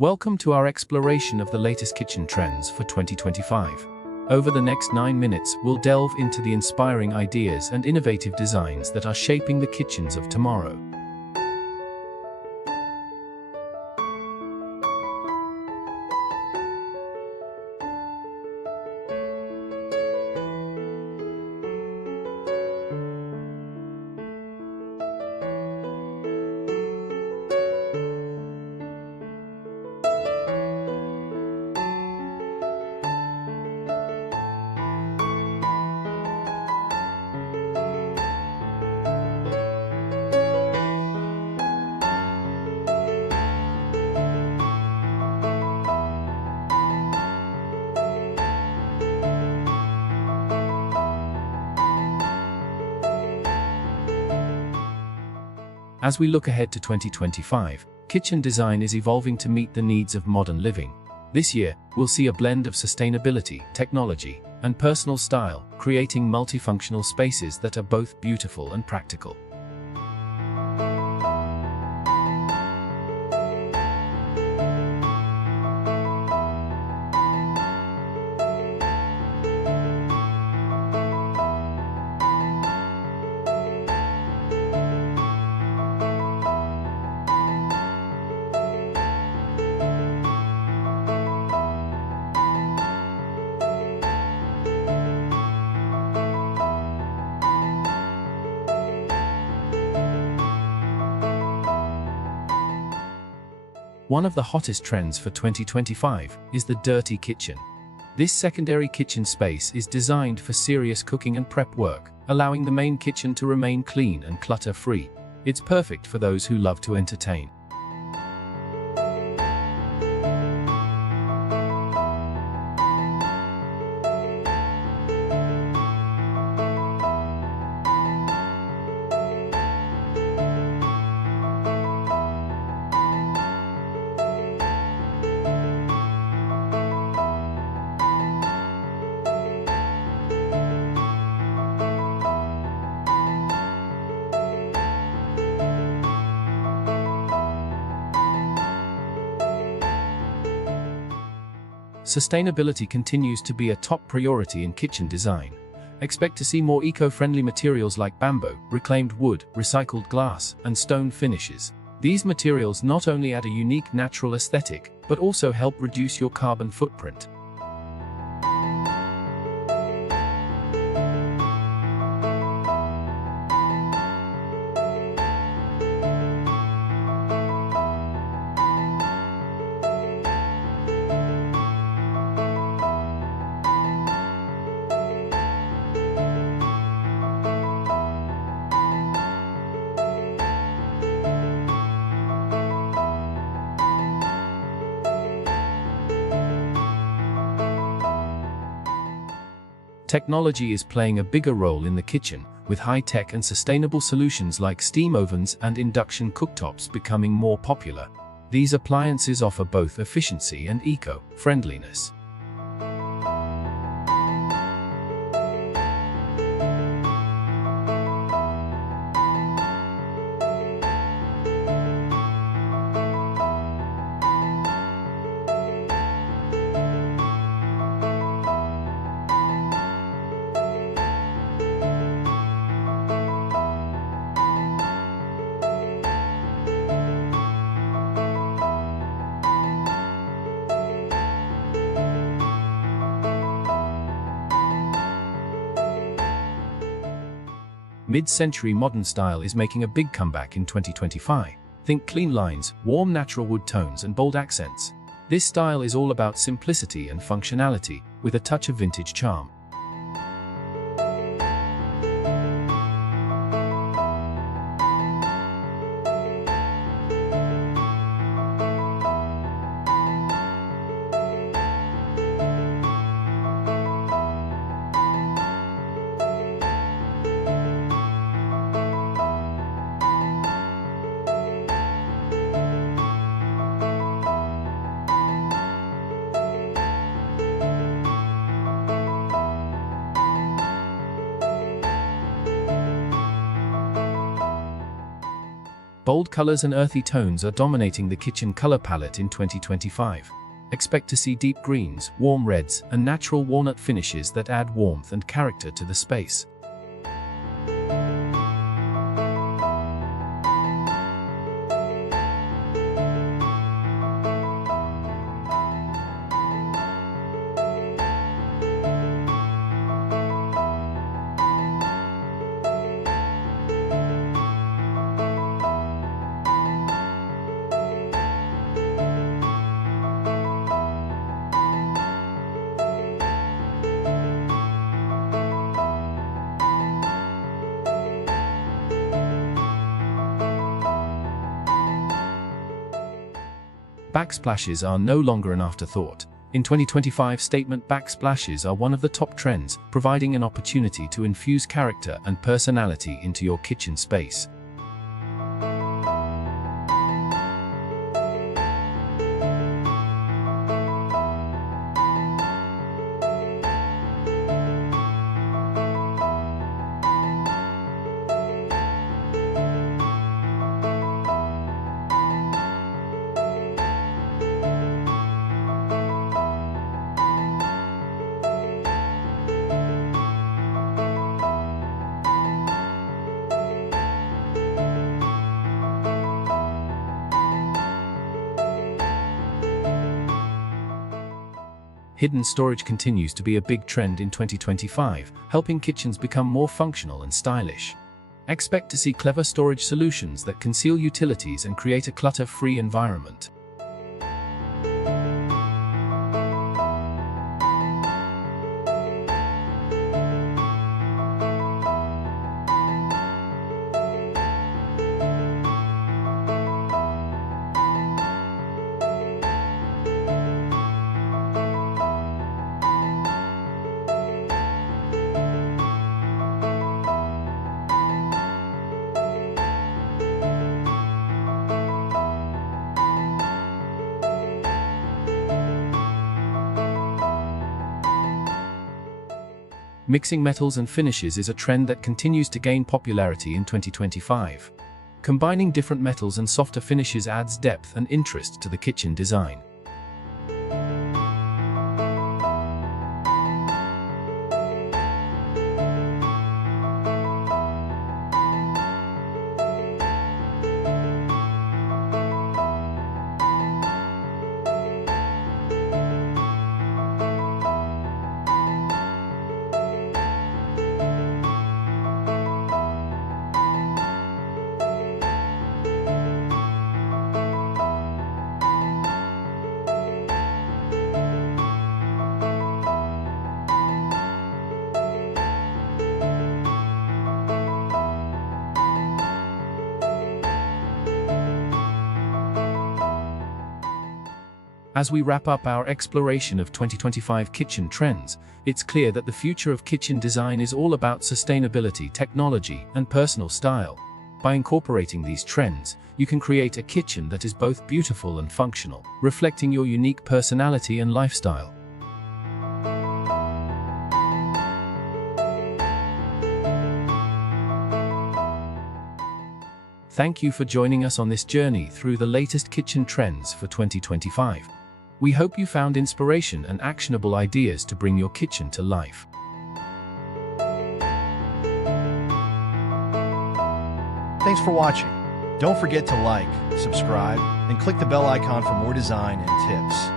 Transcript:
Welcome to our exploration of the latest kitchen trends for 2025. Over the next 9 minutes, we'll delve into the inspiring ideas and innovative designs that are shaping the kitchens of tomorrow. As we look ahead to 2025, kitchen design is evolving to meet the needs of modern living. This year, we'll see a blend of sustainability, technology, and personal style, creating multifunctional spaces that are both beautiful and practical. One of the hottest trends for 2025 is the dirty kitchen. This secondary kitchen space is designed for serious cooking and prep work, allowing the main kitchen to remain clean and clutter-free. It's perfect for those who love to entertain. Sustainability continues to be a top priority in kitchen design. Expect to see more eco-friendly materials like bamboo, reclaimed wood, recycled glass, and stone finishes. These materials not only add a unique natural aesthetic, but also help reduce your carbon footprint. Technology is playing a bigger role in the kitchen, with high-tech and sustainable solutions like steam ovens and induction cooktops becoming more popular. These appliances offer both efficiency and eco-friendliness. Mid-century modern style is making a big comeback in 2025. Think clean lines, warm natural wood tones, and bold accents. This style is all about simplicity and functionality, with a touch of vintage charm. Bold colors and earthy tones are dominating the kitchen color palette in 2025. Expect to see deep greens, warm reds, and natural walnut finishes that add warmth and character to the space. Backsplashes are no longer an afterthought. In 2025, statement backsplashes are one of the top trends, providing an opportunity to infuse character and personality into your kitchen space. Hidden storage continues to be a big trend in 2025, helping kitchens become more functional and stylish. Expect to see clever storage solutions that conceal utilities and create a clutter-free environment. Mixing metals and finishes is a trend that continues to gain popularity in 2025. Combining different metals and softer finishes adds depth and interest to the kitchen design. As we wrap up our exploration of 2025 kitchen trends, it's clear that the future of kitchen design is all about sustainability, technology, and personal style. By incorporating these trends, you can create a kitchen that is both beautiful and functional, reflecting your unique personality and lifestyle. Thank you for joining us on this journey through the latest kitchen trends for 2025. We hope you found inspiration and actionable ideas to bring your kitchen to life. Thanks for watching. Don't forget to like, subscribe, and click the bell icon for more design and tips.